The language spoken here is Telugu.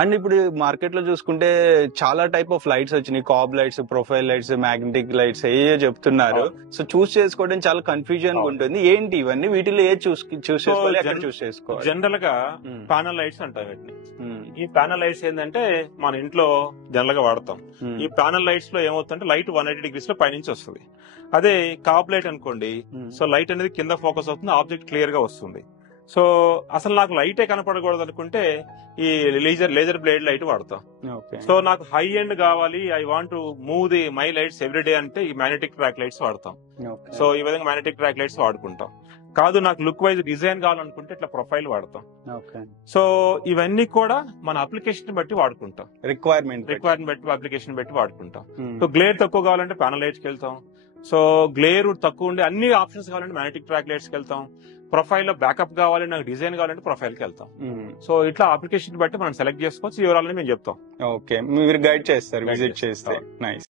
అండ్ ఇప్పుడు మార్కెట్ లో చూసుకుంటే చాలా టైప్ ఆఫ్ లైట్స్ వచ్చినాయి, COB lights, profile lights, magnetic lights ఏ చెప్తున్నారు. సో చూస్ చేసుకోవడం చాలా కన్ఫ్యూజన్ గా ఉంటుంది. ఏంటి ఇవన్నీ, వీటిలో ఏ చూస్ చేసుకోవాలి, ఎక్కడ చూస్ చేసుకోవాలి? జనరల్ గా ప్యానల్ లైట్స్ అంటాం వీటిని. ఈ ప్యానల్ లైట్స్ ఏంటంటే మన ఇంట్లో జనరల్ గా వాడతాం. ఈ ప్యానల్ లైట్స్ లో ఏమవుతుందంటే లైట్ 180 degrees లో పైనుంచి వస్తుంది. అదే కాబ్ లైట్ అనుకోండి, సో లైట్ అనేది కింద ఫోకస్ అవుతుంది, ఆబ్జెక్ట్ క్లియర్ గా వస్తుంది. సో అసలు నాకు లైటే కనపడకూడదు అనుకుంటే ఈ లేజర్ బ్లేడ్ లైట్ వాడతాం. సో నాకు హై ఎండ్ కావాలి, I want to move the my lights everyday అంటే ఈ మ్యాగ్నెటిక్ ట్రాక్ లైట్స్ వాడతాం. సో ఈ విధంగా మ్యాగ్నెటిక్ ట్రాక్ లైట్స్ వాడుకుంటాం. కాదు నాకు లుక్ వైజ్ డిజైన్ కావాలనుకుంటే ఇట్లా ప్రొఫైల్ వాడతాం. సో ఇవన్నీ కూడా మన అప్లికేషన్ బట్టి వాడుకుంటాం, రిక్వైర్మెంట్ బట్టి అప్లికేషన్ బట్టి వాడుకుంటాం. సో గ్లేర్ తక్కువ కావాలంటే ప్యానల్ లైట్స్కి వెళ్తాం. సో గ్లేర్ తక్కువ ఉండే అన్ని ఆప్షన్స్ కావాలంటే మ్యాగ్నెటిక్ ట్రాక్ లైట్స్కి వెళ్తాం. ప్రొఫైల్ లో బ్యాకప్ కావాలి, నాకు డిజైన్ కావాలంటే ప్రొఫైల్ కి వెళ్తాం. సో ఇట్లా అప్లికేషన్ బట్టి మనం సెలెక్ట్ చేసుకోవచ్చు. ఈ వివరాలని మేము చెప్తాం. ఓకే, మీరు గైడ్ చేస్తారు విజిట్ చేస్తే. నైస్.